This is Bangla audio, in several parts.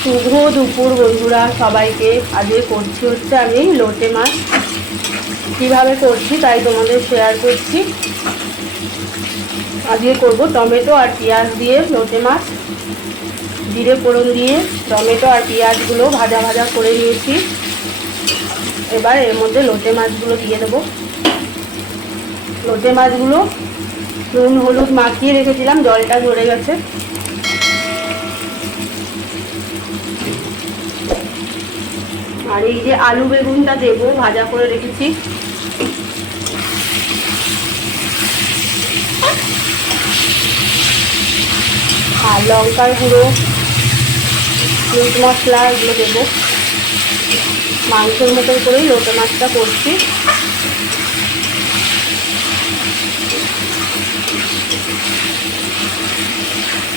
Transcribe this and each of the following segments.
শুভ দুপুর বন্ধুরা সবাইকে। আজকে করছি হচ্ছে আমি লোটে মাছ। কীভাবে করছি তাই তোমাদের শেয়ার করছি। আজকে করব টমেটো আর পেঁয়াজ দিয়ে লোটে মাছ। জিরে ফোড়ন দিয়ে টমেটো আর পেঁয়াজগুলো ভাজা ভাজা করে নিয়েছি। এবার এর মধ্যে লোটে মাছগুলো দিয়ে দেবো। লোটে মাছগুলো নুন, হলুদ মাখিয়ে রেখেছিলাম, জলটা ঝরে গেছে। আর এই যে আলু বেগুনটা দেবো, ভাজা করে রেখেছি। আর লঙ্কার গুঁড়ো, মিট মশলা এগুলো দেবো। মাংসের মতন করেই লোটে মাছটা করছি।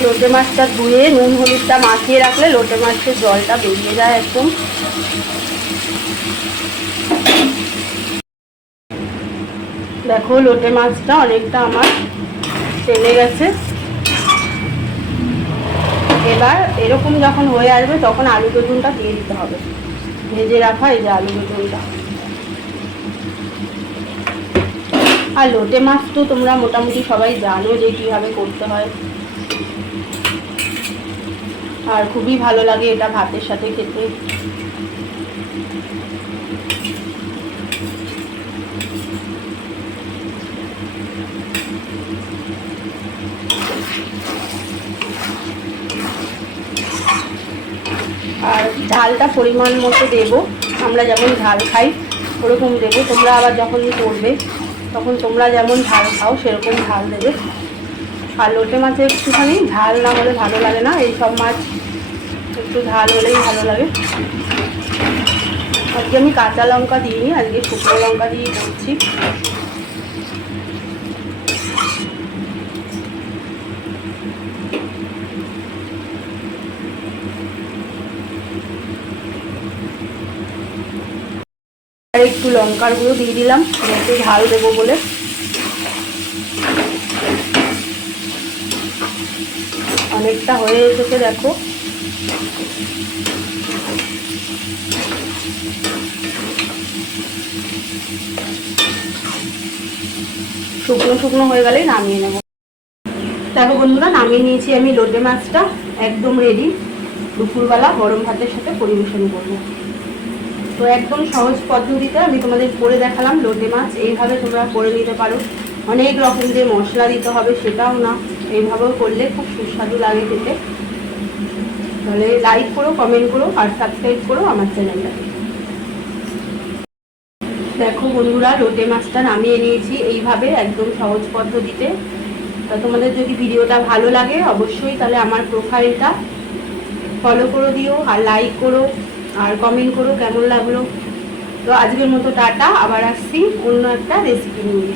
লোটে মাছটা ধুয়ে, নুন হলুদটা মাখিয়ে রাখলে লোটে মাছের জলটা বেরিয়ে যায় একদম। দেখো লোটে মাছটা অনেকটা আমার টেনে গেছে। এবার এরকম যখন হয়ে আসবে তখন আলু বেগুনটা দিয়ে দিতে হবে। ভেজে রাখা এই যে আলু বেগুনটা। আর লোটে মাছ তো তোমরা মোটামুটি সবাই জানো যে কীভাবে করতে হয়। আর খুবই ভালো লাগে এটা ভাতের সাথে খেতে। আর ঝালটা পরিমাণ মতো দেবো। আমরা যেমন ঝাল খাই, ওরকম দেবো। তোমরা আবার যখন করবে, তখন তোমরা যেমন ঝাল খাও, সেরকম ঝাল দেবে। আর লোটে মাছে একটুখানি ঝাল না হলে ভালো লাগে না। এই সব মাছ একটু ঝাল হলেই ভালো লাগে। আজকে আমি কাঁচা লঙ্কা দিইনি, আজকে শুকনো লঙ্কা দিয়ে করছি। একটু লঙ্কার গুঁড়ো দিয়ে দিলাম একটু ঝাল দেবো বলে। অনেকটা হয়ে এসেছে, দেখো। শুকনো শুকনো হয়ে গেলেই নামিয়ে নেব। দেখো বন্ধুরা নামিয়ে নিয়েছি আমি লোটে মাছটা, একদম রেডি দুপুরবেলা গরম ভাতের সাথে পরিবেশন করব। তো একদম সহজ পদ্ধতিতে আমি তোমাদের করে দেখালাম লোটে মাছ, এইভাবে তোমরা করে নিতে পারো। অনেক রকম যে মশলা দিতে হবে সেটাও না, এইভাবেও করলে খুব সুস্বাদু লাগে খেতে। তাহলে লাইক করো কমেন্ট করো, আর সাবস্ক্রাইব করো আমার চ্যানেলটাকে দেখো বন্ধুরা লোটে মাছটা নামিয়ে নিয়েছি, এইভাবে একদম সহজ পদ্ধতিতে। তা তোমাদের যদি ভিডিওটা ভালো লাগে, অবশ্যই তাহলে আমার প্রোফাইলটা ফলো করে দিও আর লাইক করো আর কমেন্ট করো, কেমন লাগল? তো আজকের মতো টাটা, আবার আসছি অন্য একটা রেসিপি নিয়ে।